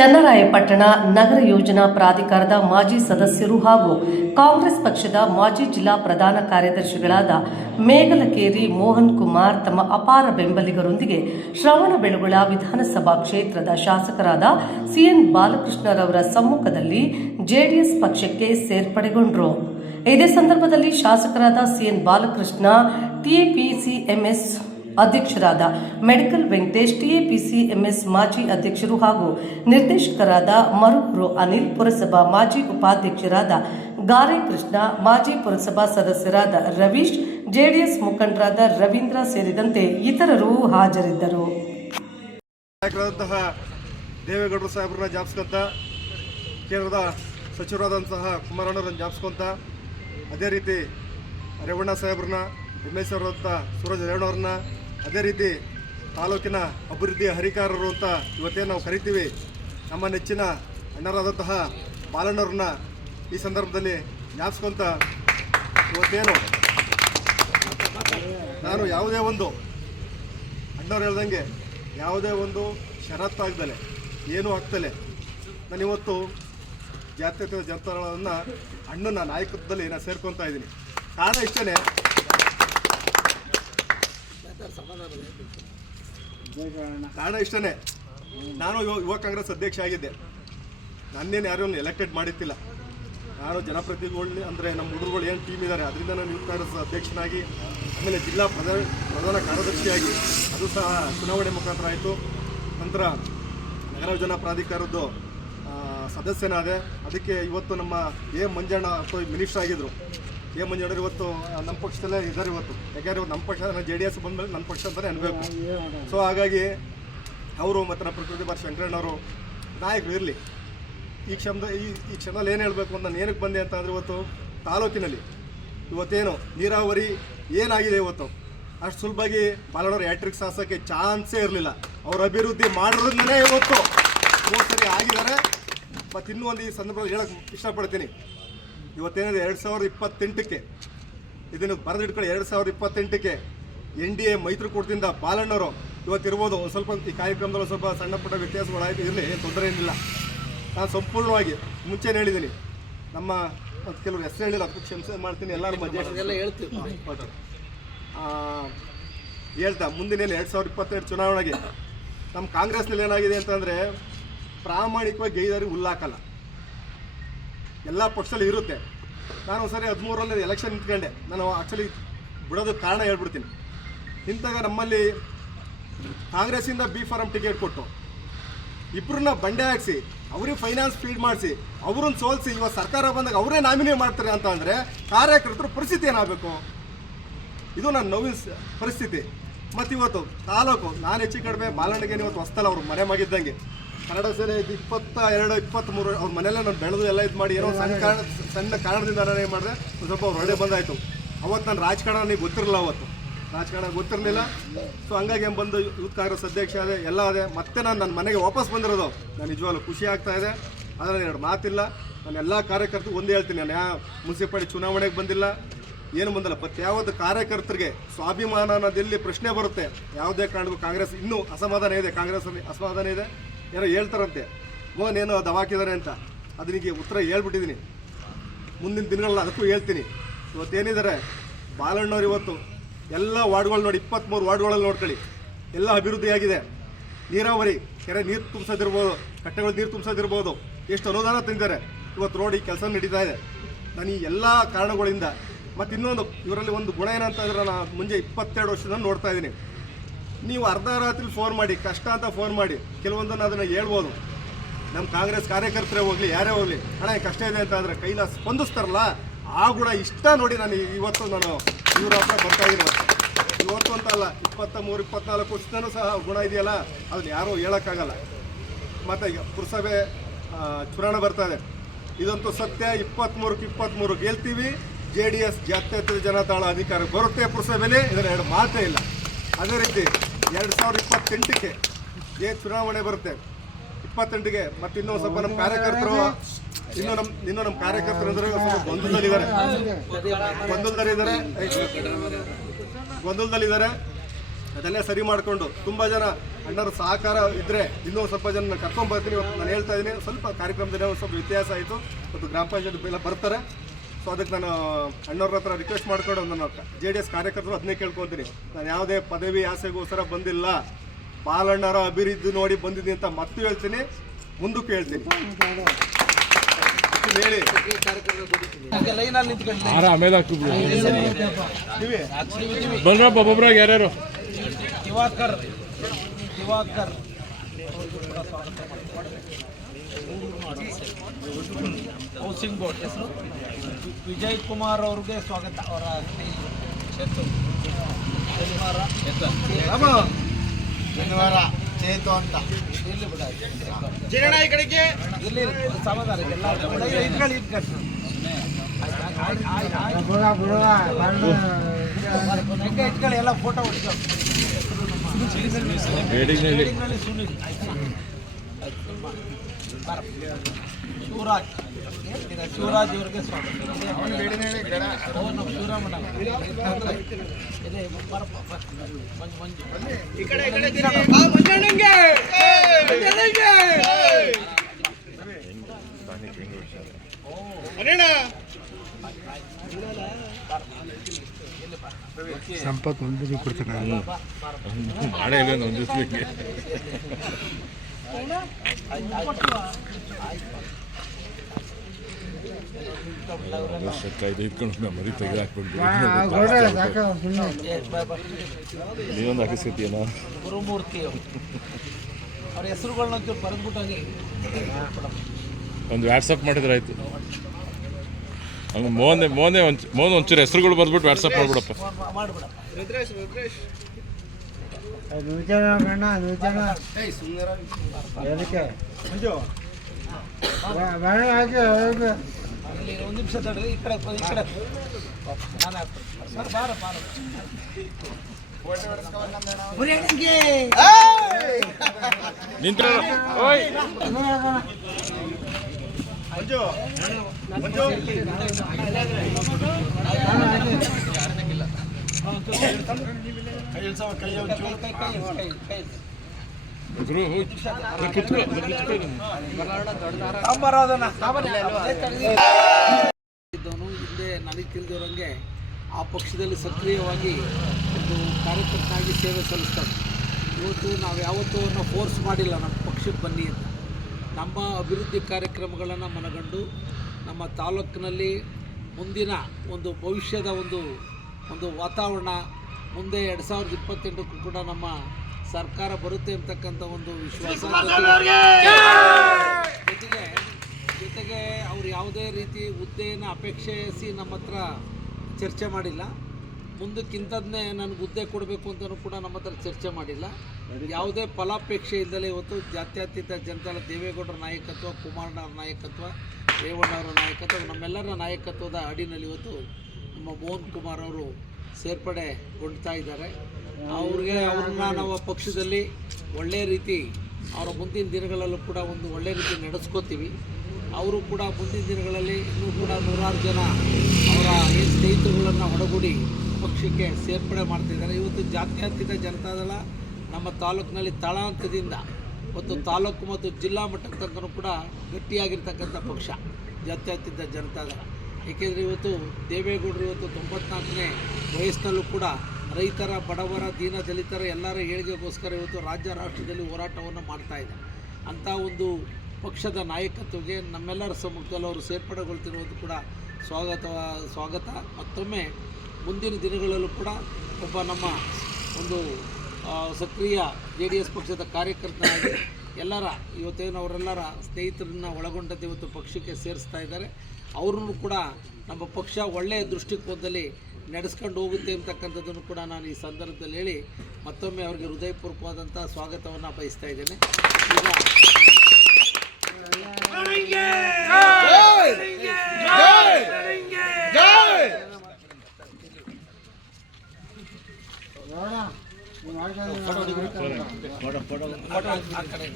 ಚನ್ನರಾಯಪಟ್ಟಣ ನಗರ ಯೋಜನಾ ಪ್ರಾಧಿಕಾರದ ಮಾಜಿ ಸದಸ್ಯರು ಹಾಗೂ ಕಾಂಗ್ರೆಸ್ ಪಕ್ಷದ ಮಾಜಿ ಜಿಲ್ಲಾ ಪ್ರಧಾನ ಕಾರ್ಯದರ್ಶಿಗಳಾದ ಮೇಘಲಕೇರಿ ಮೋಹನ್ ಕುಮಾರ್ ತಮ್ಮ ಅಪಾರ ಬೆಂಬಲಿಗರೊಂದಿಗೆ ಶ್ರವಣಬೆಳಗೊಳ ವಿಧಾನಸಭಾ ಕ್ಷೇತ್ರದ ಶಾಸಕರಾದ ಸಿಎನ್ ಬಾಲಕೃಷ್ಣರವರ ಸಮ್ಮುಖದಲ್ಲಿ ಜೆಡಿಎಸ್ ಪಕ್ಷಕ್ಕೆ ಸೇರ್ಪಡೆಗೊಂಡರು. ಇದೇ ಸಂದರ್ಭದಲ್ಲಿ ಶಾಸಕರಾದ ಸಿಎನ್ ಬಾಲಕೃಷ್ಣ ಟಿಎಪಿಸಿಎಂಎಸ್ ಅಧ್ಯಕ್ಷರಾದ ಮೆಡಿಕಲ್ ವೆಂಕಟೇಶ್ ಟಿಎಪಿಸಿಎಂಎಸ್ ಮಾಜಿ ಅಧ್ಯಕ್ಷರು ಹಾಗೂ ನಿರ್ದೇಶಕರಾದ ಮರುಗುರು ಅನಿಲ್, ಪುರಸಭಾ ಮಾಜಿ ಉಪಾಧ್ಯಕ್ಷರಾದ ಗಾರೆ ಕೃಷ್ಣ ಮಾಜಿ ಪುರಸಭಾ ಸದಸ್ಯರಾದ ರವೀಶ್, ಜೆಡಿಎಸ್ ಮುಖಂಡರಾದ ರವೀಂದ್ರ ಸೇರಿದಂತೆ ಇತರರು ಹಾಜರಿದ್ದರು. ದೇವೇಗೌಡರು ಸಾಹೇಬ್ರನ್ನ ಜಾಪಿಸ್ಕೊಂತ, ಕೇಂದ್ರದ ಸಚಿವರಾದಂತಹ ಕುಮಾರಣ್ಣವ್ರನ್ನ ಜಾಪಿಸ್ಕೊಂತ, ಅದೇ ರೀತಿ ರೇವಣ್ಣ ಸಾಹೇಬ್ರನ್ನ ಎಂ ಎಸ್ ಅವರಂಥ ಸೂರಜ್ ರೇವಣ್ಣವ್ರನ್ನ ಅದೇ ರೀತಿ ತಾಲೂಕಿನ ಅಭಿವೃದ್ಧಿ ಹರಿಕಾರರು ಅಂತ ಇವತ್ತೇ ನಾವು ಕರಿತೀವಿ. ನಮ್ಮ ನೆಚ್ಚಿನ ಅಣ್ಣರಾದಂತಹ ಬಾಲಣ್ಣವ್ರನ್ನ ಈ ಸಂದರ್ಭದಲ್ಲಿ ಜ್ಞಾಪಿಸ್ಕೊಂತ ಇವತ್ತೇನು? ನಾನು ಯಾವುದೇ ಒಂದು ಅಣ್ಣವ್ರು ಹೇಳ್ದಂಗೆ ಯಾವುದೇ ಒಂದು ಷರತ್ತಾಗ್ದಲೆ ಏನೂ ಆಗ್ತಲೆ. ನಾನು ಇವತ್ತು ಜಾತ್ಯತೀತ ಜನತಾದಳವನ್ನು ಅಣ್ಣನ ನಾಯಕತ್ವದಲ್ಲಿ ನಾನು ಸೇರ್ಕೊತಾ ಇದ್ದೀನಿ. ಕಾರಣ ಇಷ್ಟೇ ಕಾರಣ ಇಷ್ಟನೇ. ನಾನು ಯುವ ಕಾಂಗ್ರೆಸ್ ಅಧ್ಯಕ್ಷ ಆಗಿದ್ದೆ. ನನ್ನೇನು ಯಾರೂ ಎಲೆಕ್ಟೆಡ್ ಮಾಡಿತ್ತಿಲ್ಲ ನಾನು ಜನಪ್ರತಿನಿಧಿಗಳು ಅಂದರೆ ನಮ್ಮ ಹುಡುಗರುಗಳು ಏನು ಟೀಮ್ ಇದ್ದಾರೆ ಅದರಿಂದ ನಾನು ಯುವ ಕಾಂಗ್ರೆಸ್ ಅಧ್ಯಕ್ಷನಾಗಿ, ಆಮೇಲೆ ಜಿಲ್ಲಾ ಪ್ರಧಾನ ಪ್ರಧಾನ ಕಾರ್ಯದರ್ಶಿಯಾಗಿ ಅದು ಸಹ ಚುನಾವಣೆ ಮುಖಾಂತರ ಆಯಿತು ನಂತರ ನಗರ ಯೋಜನಾ ಪ್ರಾಧಿಕಾರದ್ದು ಸದಸ್ಯನಾದೆ. ಅದಕ್ಕೆ ಇವತ್ತು ನಮ್ಮ ಎ ಮಂಜಣ್ಣ ಅಥವಾ ಮಿನಿಸ್ಟರ್ ಆಗಿದ್ದರು ಎ ಮಂಜಣ್ಣರು ಇವತ್ತು ನಮ್ಮ ಪಕ್ಷದಲ್ಲೇ ಇದ್ದಾರೆ ಇವತ್ತು. ಯಾಕೆಂದರೆ ಇವತ್ತು ನಮ್ಮ ಪಕ್ಷ ಜೆ ಡಿ ಎಸ್ ಬಂದಮೇಲೆ ನಮ್ಮ ಪಕ್ಷ ಅಂತಲೇ ಅನ್ಬೇಕು. ಸೊ ಹಾಗಾಗಿ ಅವರು ಮತ್ತು ನಮ್ಮ ಪ್ರಕೃತಿ ಬಾರ್ ಶಂಕರಣ್ಣವರು ನಾಯಕರು ಇರಲಿ. ಈ ಕ್ಷಮದ ಈ ಈ ಕ್ಷಣದಲ್ಲಿ ಏನು ಹೇಳಬೇಕು ಅಂತ ನಾನು ಏನಕ್ಕೆ ಬಂದೆ ಅಂತ ಅಂದರೆ ಇವತ್ತು ತಾಲೂಕಿನಲ್ಲಿ ಇವತ್ತೇನು ನೀರಾವರಿ ಏನಾಗಿದೆ ಇವತ್ತು? ಅಷ್ಟು ಸುಲಭವಾಗಿ ಬಾಲಾಡೋರು ಹ್ಯಾಟ್ರಿಕ್ ಸಾಸೋಕ್ಕೆ ಚಾನ್ಸೇ ಇರಲಿಲ್ಲ. ಅವ್ರ ಅಭಿವೃದ್ಧಿ ಮಾಡಿರೋದ್ನೇ ಇವತ್ತು ಮೂರು ಸರಿ ಆಗಿದ್ದಾರೆ. ಮತ್ತು ಇನ್ನೂ ಒಂದು ಈ ಸಂದರ್ಭದಲ್ಲಿ ಹೇಳಕ್ಕೆ ಇಷ್ಟಪಡ್ತೀನಿ. ಇವತ್ತೇನಿದೆ? ಎರಡು ಸಾವಿರದ ಇಪ್ಪತ್ತೆಂಟಕ್ಕೆ. ಇದನ್ನು ಬರೆದಿಟ್ಕೊಳ್ಳಿ. ಎರಡು ಸಾವಿರದ ಇಪ್ಪತ್ತೆಂಟಕ್ಕೆ ಎನ್ ಡಿ ಎ ಮೈತ್ರಿಕೂಟದಿಂದ ಬಾಲಣ್ಣವರು ಇವತ್ತಿರ್ಬೋದು ಒಂದು ಸ್ವಲ್ಪ ಈ ಕಾರ್ಯಕ್ರಮದಲ್ಲಿ ಸ್ವಲ್ಪ ಸಣ್ಣ ಪುಟ್ಟ ವ್ಯತ್ಯಾಸಗಳಾಯಿತು ಇರಲಿ ಏನು ತೊಂದರೆ ಏನಿಲ್ಲ. ನಾನು ಸಂಪೂರ್ಣವಾಗಿ ಮುಂಚೆನೇ ಹೇಳಿದ್ದೀನಿ. ನಮ್ಮ ಕೆಲವರು ಹೆಸರು ಹೇಳಿಲ್ಲ ಕ್ಷಮಿಸ ಮಾಡ್ತೀನಿ. ಎಲ್ಲರ ನಮ್ಮ ಎಲ್ಲ ಹೇಳ್ತೀವಿ. ಹೇಳ್ತಾ ಮುಂದಿನ ಎರಡು ಸಾವಿರದ ಇಪ್ಪತ್ತೆರಡು ಚುನಾವಣೆಗೆ. ನಮ್ಮ ಕಾಂಗ್ರೆಸ್ನಲ್ಲಿ ಏನಾಗಿದೆ ಅಂತಂದರೆ ಪ್ರಾಮಾಣಿಕವಾಗಿ ಗೈದಾರಿ ಹುಲ್ಲಾಕಲ್ಲ ಎಲ್ಲ ಪಕ್ಷದಲ್ಲಿ ಇರುತ್ತೆ. ನಾನು ಒಂದ್ಸರಿ ಹದಿಮೂರರಲ್ಲಿ ಎಲೆಕ್ಷನ್ ನಿಂತ್ಕೊಂಡೆ. ನಾನು ಆ್ಯಕ್ಚುಲಿ ಬಿಡೋದಕ್ಕೆ ಕಾರಣ ಹೇಳ್ಬಿಡ್ತೀನಿ. ಇಂತಾಗ ನಮ್ಮಲ್ಲಿ ಕಾಂಗ್ರೆಸ್ಸಿಂದ ಬಿ ಫಾರಂ ಟಿಕೆಟ್ ಕೊಟ್ಟು ಇಬ್ಬರನ್ನ ಬಂಡೆ ಹಾಕ್ಸಿ, ಅವ್ರಿಗೆ ಫೈನಾನ್ಸ್ ಫೀಡ್ ಮಾಡಿಸಿ, ಅವ್ರನ್ನ ಸೋಲಿಸಿ, ಇವಾಗ ಸರ್ಕಾರ ಬಂದಾಗ ಅವರೇ ನಾಮಿನೇ ಮಾಡ್ತಾರೆ ಅಂತ ಅಂದರೆ ಕಾರ್ಯಕರ್ತರ ಪರಿಸ್ಥಿತಿ ಏನಾಗಬೇಕು? ಇದು ನನ್ನ ನೋವಿನ ಪರಿಸ್ಥಿತಿ. ಮತ್ತು ಇವತ್ತು ತಾಲೂಕು, ನಾನು ಹೆಚ್ಚು ಕಡಿಮೆ ಬಾಲಣ್ಣಗೆ ಇವತ್ತು ಹೊಸ್ತಲ್ಲ ಅವರು ಮನೆ ಮಗಿದ್ದಂಗೆ ಕನ್ನಡ ಸೇನೆ ಇದು ಇಪ್ಪತ್ತ ಎರಡು ಇಪ್ಪತ್ತ್ಮೂರು ಅವ್ರ ಮನೆಯಲ್ಲೇ ನಾನು ಬೆಳೆದು ಎಲ್ಲ ಇದು ಮಾಡಿ ಏನೋ ಸಣ್ಣ ಕಾರಣ ಸಣ್ಣ ಕಾರಣದಿಂದ ನಾನು ಏನು ಮಾಡಿದೆ? ಒಂದು ಸ್ವಲ್ಪ ಅವ್ರು ಒಳ್ಳೆ ಬಂದಾಯಿತು. ಅವತ್ತು ನಾನು ರಾಜಕಾರಣ ನನಗೆ ಗೊತ್ತಿರಲಿಲ್ಲ ಅವತ್ತು. ರಾಜಕಾರಣ ಗೊತ್ತಿರಲಿಲ್ಲ. ಸೊ ಹಂಗಾಗಿ ಏನು ಬಂದು ಯೂತ್ ಕಾಂಗ್ರೆಸ್ ಅಧ್ಯಕ್ಷ ಅದೇ ಎಲ್ಲ ಅದೇ ಮತ್ತೆ ನಾನು ನನ್ನ ಮನೆಗೆ ವಾಪಸ್ ಬಂದಿರೋದು. ನಾನು ನಿಜವಾಗ್ಲೂ ಖುಷಿ ಆಗ್ತಾ ಇದೆ. ಆದರೆ ಎರಡು ಮಾತಿಲ್ಲ. ನಾನು ಎಲ್ಲ ಕಾರ್ಯಕರ್ತರು ಒಂದೇ ಹೇಳ್ತೀನಿ. ನಾನು ಯಾವ ಮುನ್ಸಿಪಾಲಿಟಿ ಚುನಾವಣೆಗೆ ಬಂದಿಲ್ಲ. ಏನು ಬಂದಿಲ್ಲ. ಬಟ್ ಯಾವುದು ಕಾರ್ಯಕರ್ತರಿಗೆ ಸ್ವಾಭಿಮಾನ ಅನ್ನೋದೆಲ್ಲಿ ಪ್ರಶ್ನೆ ಬರುತ್ತೆ ಯಾವುದೇ ಕಾರಣಕ್ಕೂ ಕಾಂಗ್ರೆಸ್ ಇನ್ನೂ ಅಸಮಾಧಾನ ಇದೆ. ಕಾಂಗ್ರೆಸ್ ಅಸಮಾಧಾನ ಇದೆ. ಏನೋ ಹೇಳ್ತಾರಂತೆ ಮೋಹನ್ ಏನೋ ದವಾಕಿದ್ದಾರೆ ಅಂತ. ಅದನಿಗೆ ಉತ್ತರ ಹೇಳ್ಬಿಟ್ಟಿದ್ದೀನಿ. ಮುಂದಿನ ದಿನಗಳಲ್ಲಿ ಅದಕ್ಕೂ ಹೇಳ್ತೀನಿ. ಇವತ್ತೇನಿದ್ದಾರೆ ಬಾಲಣ್ಣವ್ರು ಇವತ್ತು ಎಲ್ಲ ವಾರ್ಡ್ಗಳು ನೋಡಿ ಇಪ್ಪತ್ತ್ಮೂರು ವಾರ್ಡ್ಗಳಲ್ಲಿ ನೋಡ್ಕೊಳ್ಳಿ. ಎಲ್ಲ ಅಭಿವೃದ್ಧಿಯಾಗಿದೆ ನೀರಾವರಿ, ಕೆರೆ ನೀರು ತುಂಬಿಸೋದಿರ್ಬೋದು, ಕಟ್ಟೆಗಳು ನೀರು ತುಂಬಿಸೋದಿರ್ಬೋದು, ಎಷ್ಟು ಅನುದಾನ ತಂದಿದ್ದಾರೆ. ಇವತ್ತು ರೋಡಿ ಕೆಲಸ ನಡೀತಾ ಇದೆ. ನಾನು ಈ ಎಲ್ಲ ಕಾರಣಗಳಿಂದ ಮತ್ತು ಇನ್ನೊಂದು ಇವರಲ್ಲಿ ಒಂದು ಗುಣ ಏನಂತಂದ್ರೆ ನಾನು ಮುಂಜೆ ಇಪ್ಪತ್ತೆರಡು ವರ್ಷದಿಂದ ನೋಡ್ತಾ ಇದ್ದೀನಿ. ನೀವು ಅರ್ಧ ರಾತ್ರಿ ಫೋನ್ ಮಾಡಿ, ಕಷ್ಟ ಅಂತ ಫೋನ್ ಮಾಡಿ, ಕೆಲವೊಂದನ್ನು ಅದನ್ನು ಹೇಳ್ಬೋದು. ನಮ್ಮ ಕಾಂಗ್ರೆಸ್ ಕಾರ್ಯಕರ್ತರೇ ಹೋಗಲಿ, ಯಾರೇ ಹೋಗಲಿ, ಅಣ್ಣ ಕಷ್ಟ ಇದೆ ಅಂತ ಆದರೆ ಕೈಲ ಸ್ಪಂದಿಸ್ತಾರಲ್ಲ, ಆ ಗುಣ ಇಷ್ಟ ನೋಡಿ ನಾನು ಇವತ್ತು ನಾನು ಇವ್ರ ಹತ್ರ ಬರ್ತಾ ಇದ್ದೀನಿ ಇವತ್ತು. ಅಂತ ಅಲ್ಲ ಇಪ್ಪತ್ತ ಮೂರು ಇಪ್ಪತ್ನಾಲ್ಕು ವರ್ಷದೂ ಸಹ ಗುಣ ಇದೆಯಲ್ಲ, ಅದನ್ನ ಯಾರೂ ಹೇಳೋಕ್ಕಾಗಲ್ಲ. ಮತ್ತು ಈಗ ಪುರಸಭೆ ಚುನಾವಣೆ ಬರ್ತಾ ಇದೆ. ಇದಂತೂ ಸತ್ಯ ಇಪ್ಪತ್ತ್ಮೂರಕ್ಕೆ ಇಪ್ಪತ್ತ್ಮೂರು ಗೆಲ್ತೀವಿ, ಜೆ ಡಿ ಎಸ್ ಜಾತ್ಯತೀತ ಜನತಾಳ ಅಧಿಕಾರಕ್ಕೆ ಬರುತ್ತೆ ಪುರಸಭೆಯಲ್ಲಿ, ಇದರ ಎರಡು ಮಾತೇ ಇಲ್ಲ. ಅದೇ ರೀತಿ ಎರಡು ಸಾವಿರದ ಇಪ್ಪತ್ತೆಂಟಕ್ಕೆ ಏ ಚುನಾವಣೆ ಬರುತ್ತೆ. ಇಪ್ಪತ್ತೆಂಟಿಗೆ ಮತ್ತೆ ಇನ್ನೂ ಸ್ವಲ್ಪ ನಮ್ಮ ಕಾರ್ಯಕರ್ತರು, ಇನ್ನು ನಮ್ಮ ಇನ್ನು ನಮ್ಮ ಕಾರ್ಯಕರ್ತರು ಅಂದ್ರೆ ಗೊಂದಲದಲ್ಲಿದ್ದಾರೆ. ಗೊಂದಲದಲ್ಲಿದ್ದಾರೆ. ಗೊಂದಲದಲ್ಲಿದ್ದಾರೆ. ಅದನ್ನೇ ಸರಿ ಮಾಡಿಕೊಂಡು ತುಂಬ ಜನ ಅಣ್ಣರ ಸಹಕಾರ ಇದ್ದರೆ ಇನ್ನೂ ಸ್ವಲ್ಪ ಜನ ಕರ್ಕೊಂಡು ಬರ್ತೀನಿ. ಇವತ್ತು ನಾನು ಹೇಳ್ತಾ ಇದ್ದೀನಿ, ಸ್ವಲ್ಪ ಕಾರ್ಯಕ್ರಮದಲ್ಲಿ ಸ್ವಲ್ಪ ವ್ಯತ್ಯಾಸ ಆಯಿತು. ಮತ್ತು ಗ್ರಾಮ ಪಂಚಾಯತ್ ಎಲ್ಲ ಬರ್ತಾರೆ. ಸೊ ಅದಕ್ಕೆ ನಾನು ಅಣ್ಣವ್ರ ಹತ್ರ ರಿಕ್ವೆಸ್ಟ್ ಮಾಡ್ಕೊಂಡು ನನ್ನ ಜೆ ಡಿ ಎಸ್ ಕಾರ್ಯಕರ್ತರು ಅದನ್ನೇ ಕೇಳ್ಕೊತೀನಿ. ನಾನು ಯಾವುದೇ ಪದವಿ ಆಸೆಗೋಸ್ಕರ ಬಂದಿಲ್ಲ. ಬಾಲಣ್ಣರ ಅಭಿವೃದ್ಧಿ ನೋಡಿ ಬಂದಿದ್ದೀನಿ ಅಂತ ಮತ್ತೆ ಹೇಳ್ತೀನಿ ಮುಂದಕ್ಕೆ ಹೇಳ್ತೀನಿ. ಹೇಳಿ. ಆಮೇಲೆ ಒಬ್ಬೊಬ್ರಾಗ ಯಾರ್ಯಾರು? ದಿವಾಕರ್ ದಿವಾಕರ್. ಅವ್ರಿಗೂ ಕೂಡ ಸ್ವಾಗತ ಹೌಸಿಂಗ್ ಬೋರ್ಡ್ ಹೆಸರು ವಿಜಯ್ ಕುಮಾರ್ ಅವ್ರಿಗೆ ಸ್ವಾಗತ ಅವರ ಶನಿವಾರ. ಶನಿವಾರ ಚೇತು ಅಂತ. ಇಲ್ಲಿ ಸಮಾಧಾನ ಎಲ್ಲ ಇಟ್ಕೊಳ್ಳಿ ಇಟ್ಕೊಳ್ಳಿ ಹೆಂಗೆ ಇಟ್ಕೊಳ್ಳಿ ಎಲ್ಲ ಫೋಟೋ ಸುನಿಲ್ ಶಿವರಾಜ್ ಶಿವರಾಜ್ ಮಂಜು ಸಂಪತ್ ಒಂದು ಕೊಡ್ತಾರೆ ನಾಳೆ ಇಲ್ಲ ಒಂದು ಇಟ್ಕೊಂಡು ಮರಿ ತೆಗೆದು ಏ, ಬಾ, ಬಾ. ನೀವೊಂದು ಹಾಕಿಸ್ಕೊತೀಯನ ಗುರುಮೂರ್ತಿ ಅವರು ಹೆಸರುಗಳನ್ನ ಒಂಚೂರು ಬರೆದ್ಬಿಟ್ಟಾಗಿ. ಒಂದು ವಾಟ್ಸಪ್ ಮಾಡಿದ್ರೆ ಆಯ್ತು. ಹಂಗೆ ಮೋನೆ ಮೋನೆ ಒಂಚ್ ಮೋನ್ ಒಂಚೂರು ಹೆಸರುಗಳು ಬರೆದ್ಬಿಟ್ಟು ವಾಟ್ಸಪ್ ಮಾಡ್ಬಿಡಪ್ಪ. ಮಾಡಿಬಿಡ ನೂಜನ ಕಣ್ಣ ನೂಜನ ಅದಕ್ಕೆ ಮಂಜು ಬೇಡ ಹಾಕಿ ಇಲ್ಲಿ ಒಂದು ನಿಮಿಷ ತಡ್ರಿ ಈ ಕಡೆ ಈ ಕಡೆ ನಾನು ಹಾಕ್ತೀನಿ. ಸರ್ ಬಾರ ಬಾರ ನಿಂತ್ರ ಓಯ್ ಮಂಜು ಮಂಜು ಕೈ ಹಿಂದೆ ನನಗೆ ತಿಳಿದಿರೋಂಗೆ ಆ ಪಕ್ಷದಲ್ಲಿ ಸಕ್ರಿಯವಾಗಿ ಒಂದು ಕಾರ್ಯಕರ್ತನಾಗಿ ಸೇವೆ ಸಲ್ಲಿಸ್ತಾರೆ ಇವತ್ತು ನಾವು ಯಾವತ್ತೂ ಫೋರ್ಸ್ ಮಾಡಿಲ್ಲ ನಮ್ಮ ಪಕ್ಷಕ್ಕೆ ಬನ್ನಿ ಅಂತ ನಮ್ಮ ಅಭಿವೃದ್ಧಿ ಕಾರ್ಯಕ್ರಮಗಳನ್ನು ಮನಗಂಡು ನಮ್ಮ ತಾಲೂಕಿನಲ್ಲಿ ಮುಂದಿನ ಒಂದು ಭವಿಷ್ಯದ ಒಂದು ಒಂದು ವಾತಾವರಣ ಮುಂದೆ ಎರಡು ಸಾವಿರದ ಇಪ್ಪತ್ತೆಂಟಕ್ಕೂ ಕೂಡ ನಮ್ಮ ಸರ್ಕಾರ ಬರುತ್ತೆ ಅಂತಕ್ಕಂಥ ಒಂದು ವಿಶ್ವಾಸ ಜೊತೆಗೆ ಜೊತೆಗೆ ಅವ್ರು ಯಾವುದೇ ರೀತಿ ಹುದ್ದೆಯನ್ನು ಅಪೇಕ್ಷಿಸಿ ನಮ್ಮ ಹತ್ರ ಚರ್ಚೆ ಮಾಡಿಲ್ಲ. ಮುಂದಕ್ಕಿಂತದ್ನೇ ನನಗೆ ಹುದ್ದೆ ಕೊಡಬೇಕು ಅಂತಲೂ ಕೂಡ ನಮ್ಮ ಹತ್ರ ಚರ್ಚೆ ಮಾಡಿಲ್ಲ. ಯಾವುದೇ ಫಲಾಪೇಕ್ಷೆ ಇಲ್ಲದಲೇ ಇವತ್ತು ಜಾತ್ಯತೀತ ಜನತಾಳ ದೇವೇಗೌಡರ ನಾಯಕತ್ವ ಕುಮಾರಣ್ಣವ್ರ ನಾಯಕತ್ವ ರೇವಣ್ಣವರ ನಾಯಕತ್ವ ನಮ್ಮೆಲ್ಲರ ನಾಯಕತ್ವದ ಅಡಿನಲ್ಲಿ ಇವತ್ತು ನಮ್ಮ ಮೋಹನ್ ಕುಮಾರ್ ಅವರು ಸೇರ್ಪಡೆಗೊಳ್ತಾ ಇದ್ದಾರೆ. ಅವ್ರಿಗೆ ಅವ್ರನ್ನ ನಾವು ಪಕ್ಷದಲ್ಲಿ ಒಳ್ಳೆಯ ರೀತಿ ಅವರ ಮುಂದಿನ ದಿನಗಳಲ್ಲೂ ಕೂಡ ಒಂದು ಒಳ್ಳೆಯ ರೀತಿ ನಡೆಸ್ಕೋತೀವಿ. ಅವರು ಕೂಡ ಮುಂದಿನ ದಿನಗಳಲ್ಲಿ ಇನ್ನೂ ಕೂಡ ನೂರಾರು ಜನ ಅವರ ಏನು ಸ್ನೇಹಿತರುಗಳನ್ನು ಪಕ್ಷಕ್ಕೆ ಸೇರ್ಪಡೆ ಮಾಡ್ತಿದ್ದಾರೆ ಇವತ್ತು ಜಾತ್ಯತೀತ ಜನತಾದಳ ನಮ್ಮ ತಾಲೂಕಿನಲ್ಲಿ ತಳಾಂತದಿಂದ ಮತ್ತು ತಾಲೂಕು ಮತ್ತು ಜಿಲ್ಲಾ ಮಟ್ಟಕ್ಕೆ ತನಕ ಕೂಡ ಗಟ್ಟಿಯಾಗಿರ್ತಕ್ಕಂಥ ಪಕ್ಷ ಜಾತ್ಯತೀತ ಜನತಾದಳ. ಏಕೆಂದರೆ ಇವತ್ತು ದೇವೇಗೌಡರು ಇವತ್ತು ತೊಂಬತ್ನಾಲ್ಕನೇ ವಯಸ್ಸಿನಲ್ಲೂ ಕೂಡ ರೈತರ ಬಡವರ, ದೀನ ದಲಿತರ ಎಲ್ಲರ ಏಳಿಗೆಗೋಸ್ಕರ ಇವತ್ತು ರಾಜ್ಯ, ರಾಷ್ಟ್ರದಲ್ಲಿ ಹೋರಾಟವನ್ನು ಮಾಡ್ತಾ ಇದೆ. ಅಂಥ ಒಂದು ಪಕ್ಷದ ನಾಯಕತ್ವಕ್ಕೆ ನಮ್ಮೆಲ್ಲರ ಸಮ್ಮುಖದಲ್ಲಿ ಅವರು ಸೇರ್ಪಡೆಗೊಳ್ತಿರುವುದು ಕೂಡ ಸ್ವಾಗತ ಸ್ವಾಗತ. ಮತ್ತೊಮ್ಮೆ ಮುಂದಿನ ದಿನಗಳಲ್ಲೂ ಕೂಡ ಒಬ್ಬ ನಮ್ಮ ಒಂದು ಸಕ್ರಿಯ ಜೆ ಡಿ ಎಸ್ ಪಕ್ಷದ ಕಾರ್ಯಕರ್ತರಾಗಿ ಎಲ್ಲರ, ಇವತ್ತೇನು ಅವರೆಲ್ಲರ ಸ್ನೇಹಿತರನ್ನ ಒಳಗೊಂಡಂತೆ ಇವತ್ತು ಪಕ್ಷಕ್ಕೆ ಸೇರಿಸ್ತಾ ಇದ್ದಾರೆ. ಅವ್ರನ್ನೂ ಕೂಡ ನಮ್ಮ ಪಕ್ಷ ಒಳ್ಳೆಯ ದೃಷ್ಟಿಕೋನದಲ್ಲಿ ನಡೆಸ್ಕೊಂಡು ಹೋಗುತ್ತೆ ಅಂತಕ್ಕಂಥದ್ದನ್ನು ಕೂಡ ನಾನು ಈ ಸಂದರ್ಭದಲ್ಲಿ ಹೇಳಿ ಮತ್ತೊಮ್ಮೆ ಅವರಿಗೆ ಹೃದಯಪೂರ್ವಕವಾದಂಥ ಸ್ವಾಗತವನ್ನು ಬಯಸ್ತಾ ಇದ್ದೇನೆ. ಈಗ ಫೋಟೋ ಫೋಟೋ ಕಡೆ